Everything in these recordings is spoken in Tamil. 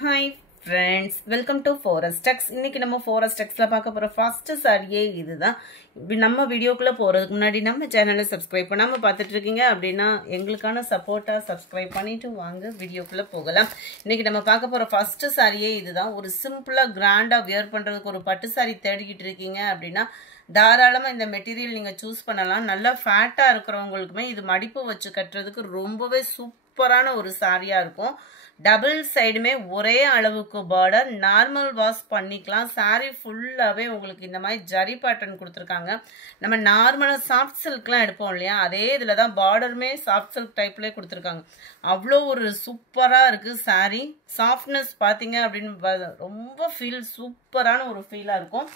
Hi friends, welcome to Forest Tex. இன்னைக்கு நம்ம Forest Texல பார்க்க போற ஃபர்ஸ்ட் சாரியே இதுதான். நம்ம வீடியோக்குள்ள போறதுக்கு முன்னாடி நம்ம சேனலை சப்ஸ்கிரைப் பண்ணாம பார்த்துட்டு இருக்கீங்க அப்படினா எங்களுக்கான சப்போர்ட்டா சப்ஸ்கிரைப் பண்ணிட்டு வாங்க வீடியோக்குள்ள போகலாம். இன்னைக்கு நம்ம பார்க்க போற ஃபர்ஸ்ட் சாரியே இதுதான். ஒரு சிம்பிளா கிராண்டா வியர் பண்றதுக்கு ஒரு பட்டு சாரி தேடிக்கிட்டு இருக்கீங்க அப்படினா தாராளமா இந்த மெட்டீரியல் நீங்க சூஸ் பண்ணலாம். நல்லா ஃபேட்டா இருக்கிறவங்களுக்குமே இது மடிப்பு வச்சு கட்டுறதுக்கு ரொம்பவே சூப்பரான ஒரு சாரியா இருக்கும். டபுள் சைடுமே ஒரே அளவுக்கு பார்டர், நார்மல் வாஷ் பண்ணிக்கலாம். சாரி ஃபுல்லாவே உங்களுக்கு இந்த மாதிரி ஜரி பேட்டர்ன் கொடுத்துருக்காங்க. நம்ம நார்மலா சாஃப்ட் சில்க்லாம் எடுப்போம் இல்லையா, அதே இதுல தான் பார்டருமே சாஃப்ட் சில்க் டைப்லேயே கொடுத்துருக்காங்க. அவ்வளோ ஒரு சூப்பரா இருக்கு சாரி. சாஃப்ட்னஸ் பார்த்தீங்க அப்படின்னு ரொம்ப சூப்பரான ஒரு ஃபீலா இருக்கும்.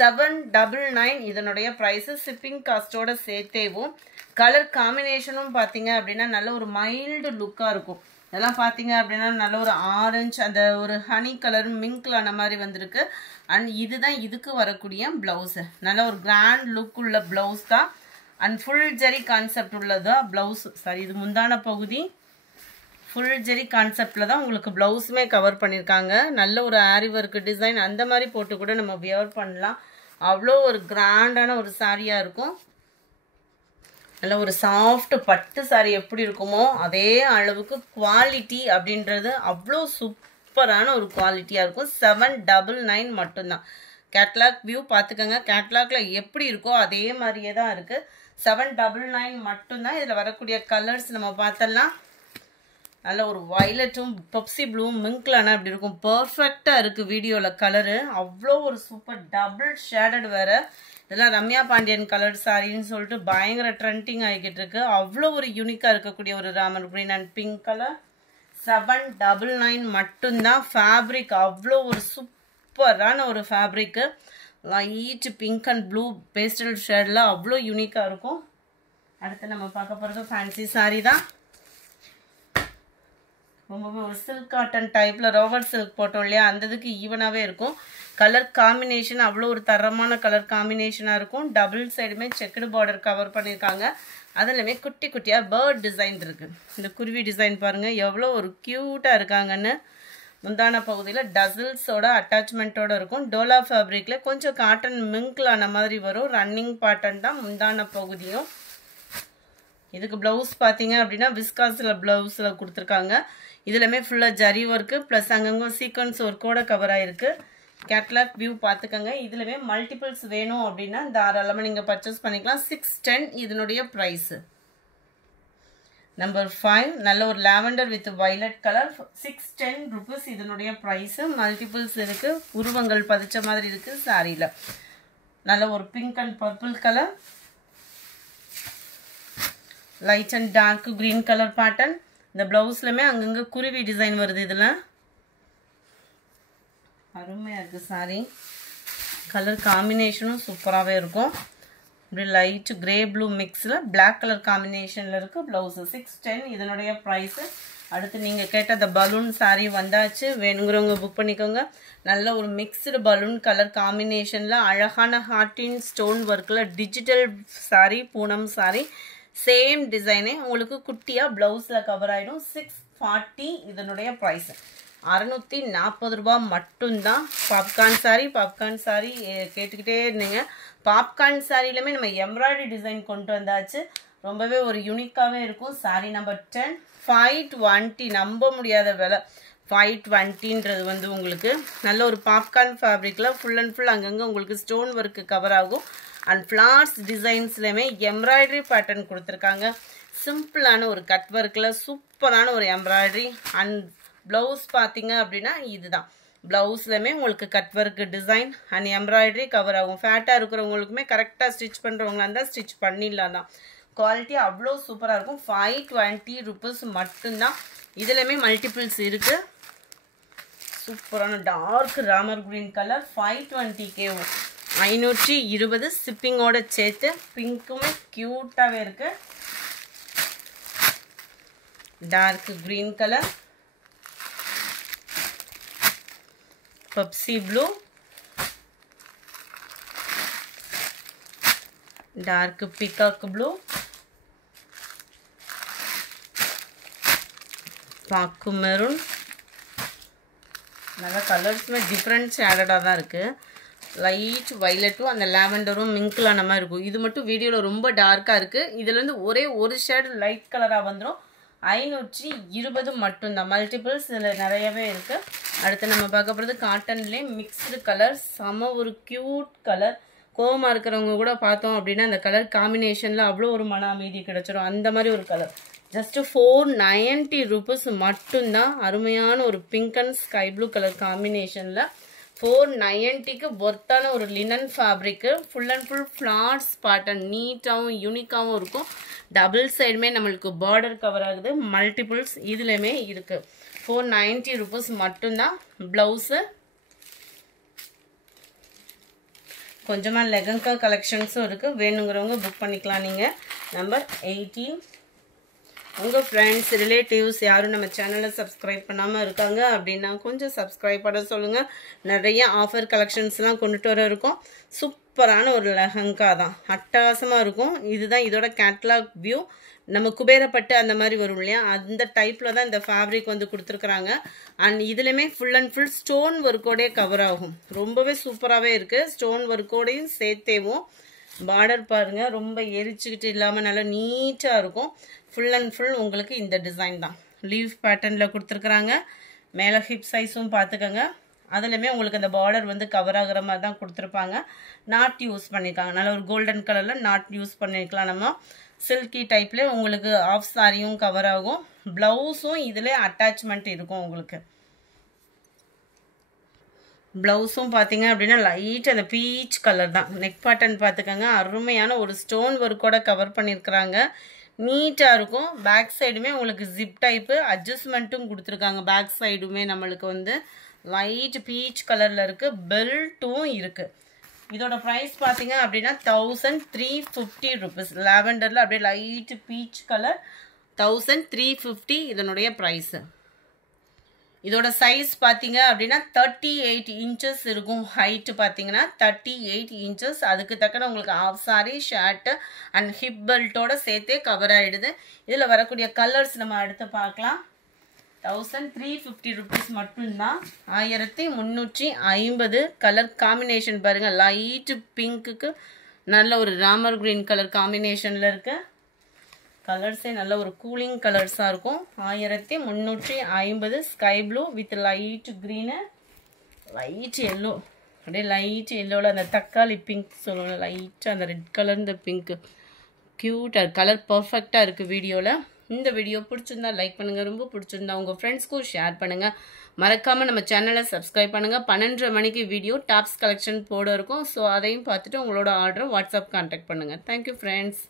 799 இதனுடைய பிரைஸ். ஷிப்பிங் காஸ்டோட சேர்த்தேவும் கலர் காம்பினேஷனும் பார்த்தீங்க அப்படின்னா நல்ல ஒரு மைல்டு லுக்கா இருக்கும். இதெல்லாம் பார்த்தீங்க அப்படின்னா நல்ல ஒரு ஆரஞ்சு, அந்த ஒரு ஹனி கலர் மிங்க்ல ஆன மாதிரி வந்திருக்கு. அண்ட் இதுதான் இதுக்கு வரக்கூடிய பிளவுஸ். நல்ல ஒரு கிராண்ட் லுக் உள்ள பிளவுஸ் தான். அண்ட் ஃபுல் ஜெரி கான்செப்ட் உள்ளதா பிளவுஸ். சாரி, இது முந்தான பகுதி. ஃபுல் ஜெரி கான்செப்டில் தான் உங்களுக்கு ப்ளவுஸுமே கவர் பண்ணியிருக்காங்க. நல்ல ஒரு ஆரி ஒர்க் டிசைன் அந்த மாதிரி போட்டு கூட நம்ம வியர் பண்ணலாம். அவ்வளோ ஒரு கிராண்டான ஒரு சாரியாக இருக்கும். நல்ல ஒரு சாஃப்ட் பட்டு சாரி எப்படி இருக்குமோ அதே அளவுக்கு குவாலிட்டி அப்படின்றது அவ்வளோ சூப்பரான ஒரு குவாலிட்டியாக இருக்கும். 799 மட்டும்தான். கேட்லாக் வியூ பார்த்துக்கோங்க. கேட்லாக்ல எப்படி இருக்கோ அதே மாதிரியே தான் இருக்குது. 799 மட்டும்தான். இதில் வரக்கூடிய கலர்ஸ் நம்ம பார்த்தலாம். நல்ல ஒரு வயலட்டும் பெப்சி ப்ளூவும் மிங்க்லானா அப்படி இருக்கும். பர்ஃபெக்டாக இருக்குது வீடியோவில் கலரு. அவ்வளோ ஒரு சூப்பர் டபுள் ஷேடட் வேறு. இதெல்லாம் ரம்யா பாண்டியன் கலர் சாரின்னு சொல்லிட்டு பயங்கர ட்ரெண்டிங் ஆகிக்கிட்டு இருக்கு. அவ்வளோ ஒரு யூனிக்காக இருக்கக்கூடிய ஒரு Ramar green and pink colour. 799 மட்டும்தான். ஃபேப்ரிக் அவ்வளோ ஒரு சூப்பரான ஒரு fabric. Light pink and blue pastel ஷேடில் அவ்வளோ யூனிக்காக இருக்கும். அடுத்து நம்ம பார்க்க போகிறது ஃபேன்சி சாரி தான். ரொம்பவே ஒரு சில்க் காட்டன் டைப்பில் ரோவர் சில்க் போட்டோம் இல்லையா, அந்த இதுக்கு ஈவனாகவே இருக்கும். கலர் காம்பினேஷன் அவ்வளோ ஒரு தரமான கலர் காம்பினேஷனாக இருக்கும். டபுள் சைடுமே செக்குடு பார்டர் கவர் பண்ணியிருக்காங்க. அதுலேயுமே குட்டி குட்டியாக பேர்ட் டிசைன் இருக்குது. இந்த குருவி டிசைன் பாருங்கள் எவ்வளோ ஒரு க்யூட்டாக இருக்காங்கன்னு. முந்தான பகுதியில் டசில்ஸோட அட்டாச்மெண்ட்டோட இருக்கும். டோலா ஃபேப்ரிக்கில் கொஞ்சம் காட்டன் மிங்க்ல ஆன மாதிரி வரும். ரன்னிங் பாட்டன் தான் முந்தான பகுதியும். இதுக்கு ப்ளவுஸ் பார்த்தீங்க அப்படின்னா விஸ்காஸில் ப்ளவுஸில் கொடுத்துருக்காங்க. இதுலையுமே ஃபுல்லாக ஜரி ஒர்க்கு ப்ளஸ் அங்கங்கே சீக்வன்ஸ் ஒர்க்கோட கவர் ஆகிருக்கு. கேட்லாக் வியூ பார்த்துக்கோங்க. இதுலையுமே மல்டிபிள்ஸ் வேணும் அப்படின்னா தாராளமாக நீங்கள் பர்ச்சேஸ் பண்ணிக்கலாம். 610 இதனுடைய ப்ரைஸு. நம்பர் 5 நல்ல ஒரு lavender with violet colour. 610 rupees இதனுடைய ப்ரைஸு. மல்டிபிள்ஸ் இருக்குது. உருவங்கள் பதிச்ச மாதிரி இருக்குது சாரியில். நல்ல ஒரு pink and purple colour. Light and dark green colour pattern. இந்த பிளவுஸ்லுமே அங்கங்கே குருவி டிசைன் வருது. இதில் அருமையாக இருக்குது சாரி. கலர் காம்பினேஷனும் சூப்பராகவே இருக்கும். இப்படி லைட் கிரே ப்ளூ மிக்ஸில் பிளாக் கலர் காம்பினேஷனில் இருக்குது ப்ளவுஸு. 610 இதனுடைய ப்ரைஸு. அடுத்து நீங்கள் கேட்ட அந்த பலூன் சாரி வந்தாச்சு. வேணுங்கிறவங்க புக் பண்ணிக்கோங்க. நல்ல ஒரு மிக்ஸ்டு பலூன் கலர் காம்பினேஷனில் அழகான ஹார்டின் ஸ்டோன் ஒர்க்கில் டிஜிட்டல் சாரி, பூனம் சாரி. சேம் டிசைனே உங்களுக்கு குட்டியாக ப்ளவுஸில் கவர் ஆகிடும். 640 இதனுடைய ப்ரைஸ். 640 ரூபா மட்டும்தான். பாப்கார்ன் சாரி கேட்டுக்கிட்டே இருந்தீங்க. பாப்கார்ன் சாரிலுமே நம்ம எம்ப்ராய்டரி டிசைன் கொண்டு வந்தாச்சு. ரொம்பவே ஒரு யூனிக்காகவே இருக்கும். Sorry number 10. 520 நம்ப முடியாத விலை. 520ன்றது வந்து உங்களுக்கு நல்ல ஒரு பாப்கார்ன் ஃபேப்ரிக்கில் ஃபுல் அண்ட் ஃபுல் அங்கங்கே உங்களுக்கு ஸ்டோன் ஒர்க்கு கவர் ஆகும். அண்ட் ஃப்ளார்ஸ் டிசைன்ஸ்லையுமே எம்ப்ராய்டரி பேட்டர்ன் கொடுத்துருக்காங்க. சிம்பிளான ஒரு கட் ஒர்க்கில் சூப்பரான ஒரு எம்ப்ராய்டரி. அண்ட் ப்ளவுஸ் பார்த்தீங்க அப்படின்னா இதுதான். ப்ளவுஸ்லையுமே உங்களுக்கு cut work design and embroidery cover ஆகும். ஃபேட்டாக இருக்கிறவங்களுக்குமே கரெக்டாக ஸ்டிச் பண்ணுறவங்களா இருந்தால் ஸ்டிச் பண்ணிடலாம் தான். குவாலிட்டி அவ்வளோ சூப்பராக இருக்கும். 520 ருபீஸ் மட்டும்தான். இதுலையுமே மல்டிபிள்ஸ் இருக்குது. சூப்பரான dark Ramar green colour. 520K 520 ஷிப்பிங்கோட சேர்த்து. பிங்க்குமே க்யூட்டாகவே இருக்கு. Dark green colour, Pepsi blue, dark peacock blue, பாக்கு மெரூன், நல்லா கலர்ஸுமே டிஃப்ரெண்ட் ஷேடடாக தான் இருக்குது. லைட் வைலட்டும் அந்த லாவெண்டரும் மிங்க்லான மாதிரி இருக்கும். இது மட்டும் வீடியோவில் ரொம்ப டார்க்காக இருக்குது. இதுலேருந்து ஒரே ஒரு ஷேடு லைட் கலராக வந்துடும். 520 மட்டும்தான். மல்டிபிள்ஸ் இதில் நிறையவே இருக்குது. அடுத்து நம்ம பார்க்க போகிறது காட்டன்லேயே மிக்ஸ்டு கலர். செம ஒரு க்யூட் கலர். கோவமாக இருக்கிறவங்க கூட பார்த்தோம் அப்படின்னா அந்த கலர் காம்பினேஷனில் அவ்வளோ ஒரு மன அமைதி கிடச்சிடும். அந்த மாதிரி ஒரு கலர். ஜஸ்ட்டு 490 rupees மட்டும்தான். அருமையான ஒரு pink and sky blue colour காம்பினேஷனில் 490க்கு ஒர்த்தான ஒரு linen fabric. Full and full flowers pattern நீட்டாகவும் யூனிக்காகவும் இருக்கும். டபுள் சைடுமே நம்மளுக்கு பார்டர் கவர் ஆகுது. மல்டிபிள்ஸ் இதுலையுமே இருக்குது. 490 rupees மட்டும்தான். ப்ளவுஸு கொஞ்சமாக லெகங்கா கலெக்ஷன்ஸும் இருக்குது. வேணுங்கிறவங்க புக் பண்ணிக்கலாம். நீங்கள் நம்பர் 18. உங்கள் ஃப்ரெண்ட்ஸ் ரிலேட்டிவ்ஸ் யாரும் நம்ம சேனலை சப்ஸ்கிரைப் பண்ணாமல் இருக்காங்க அப்படின்னா கொஞ்சம் சப்ஸ்கிரைப் பண்ண சொல்லுங்கள். நிறைய ஆஃபர் கலெக்ஷன்ஸ்லாம் கொண்டுட்டு வர இருக்கும். சூப்பரான ஒரு லெஹங்கா தான். அட்டகாசமாக இருக்கும். இதுதான் இதோட கேட்லாக் வியூ. நம்ம குபேரப்பட்டு அந்த மாதிரி வரும் இல்லையா, அந்த டைப்பில் தான் இந்த ஃபேப்ரிக் வந்து கொடுத்துருக்குறாங்க. அண்ட் இதுலையுமே ஃபுல் அண்ட் ஃபுல் ஸ்டோன் ஒர்க்கோடே கவர் ஆகும். ரொம்பவே சூப்பராகவே இருக்குது. ஸ்டோன் ஒர்க்கோடையும் சேர்த்தேவும். பார்டர் பாருங்கள், ரொம்ப எரிச்சுக்கிட்டு இல்லாமல் நல்லா நீட்டாக இருக்கும். ஃபுல் அண்ட் ஃபுல் உங்களுக்கு இந்த டிசைன் தான். லீவ் பேட்டர்னில் கொடுத்துருக்குறாங்க. மேலே ஹிப் சைஸும் பார்த்துக்கோங்க. அதுலேயுமே உங்களுக்கு அந்த பார்டர் வந்து கவர் ஆகிற மாதிரி தான் கொடுத்துருப்பாங்க. நாட் யூஸ் பண்ணியிருக்காங்க. நல்ல ஒரு கோல்டன் கலரில் நாட் யூஸ் பண்ணியிருக்கலாம். நம்ம சில்கி டைப்பில் உங்களுக்கு ஆஃப் சாரியும் கவர் ஆகும். ப்ளவுஸும் இதில் அட்டாச்மெண்ட் இருக்கும். உங்களுக்கு ப்ளவுஸும் பார்த்தீங்க அப்படின்னா லைட் அந்த பீச் கலர் தான். நெக் பேட்டர்ன் பார்த்துக்கோங்க. அருமையான ஒரு ஸ்டோன் ஒர்க்கோட கவர் பண்ணியிருக்கிறாங்க. நீட்டாக இருக்கும். பேக் சைடுமே உங்களுக்கு ஜிப் டைப்பு அட்ஜஸ்ட்மெண்ட்டும் கொடுத்துருக்காங்க. பேக் சைடுமே நம்மளுக்கு வந்து லைட் பீச் கலரில் இருக்குது. பெல்ட்டும் இருக்குது. இதோட ப்ரைஸ் பார்த்தீங்க அப்படின்னா 1350 rupees. லாவெண்டரில் அப்படியே லைட் பீச் கலர் 1350 இதனுடைய ப்ரைஸு. இதோட சைஸ் பார்த்தீங்க அப்படின்னா 38 inches இருக்கும். ஹைட்டு பார்த்தீங்கன்னா 38 inches. அதுக்கு தக்கன உங்களுக்கு half sari shirt and hip பெல்ட்டோட சேர்த்தே கவர் ஆகிடுது. இதில் வரக்கூடிய கலர்ஸ் நம்ம அடுத்து பார்க்கலாம். 1350 rupees மட்டும்தான். 1350 கலர் காம்பினேஷன் பாருங்கள். லைட்டு பிங்க்குக்கு நல்ல ஒரு ராமர் கிரீன் கலர் காம்பினேஷனில் இருக்குது. கலர்ஸே நல்ல ஒரு கூலிங் கலர்ஸாக இருக்கும். 1350 sky blue with light green, light yellow, அப்படியே லைட் எல்லோவில் அந்த தக்காளி பிங்க் சொல்லுவோம். லைட்டாக அந்த ரெட் கலர் இந்த பிங்க்கு க்யூட்டாக கலர் பர்ஃபெக்டாக இருக்குது வீடியோவில். இந்த வீடியோ பிடிச்சிருந்தா லைக் பண்ணுங்கள். ரொம்ப பிடிச்சிருந்தா உங்கள் ஃப்ரெண்ட்ஸ்க்கும் ஷேர் பண்ணுங்கள். மறக்காமல் நம்ம சேனலை சப்ஸ்கிரைப் பண்ணுங்கள். 12:30 மணிக்கு வீடியோ டாப்ஸ் கலெக்ஷன் போட இருக்கும். ஸோ அதையும் பார்த்துட்டு உங்களோட ஆர்டரை வாட்ஸ்அப் கான்டாக்ட் பண்ணுங்கள். Thank you friends.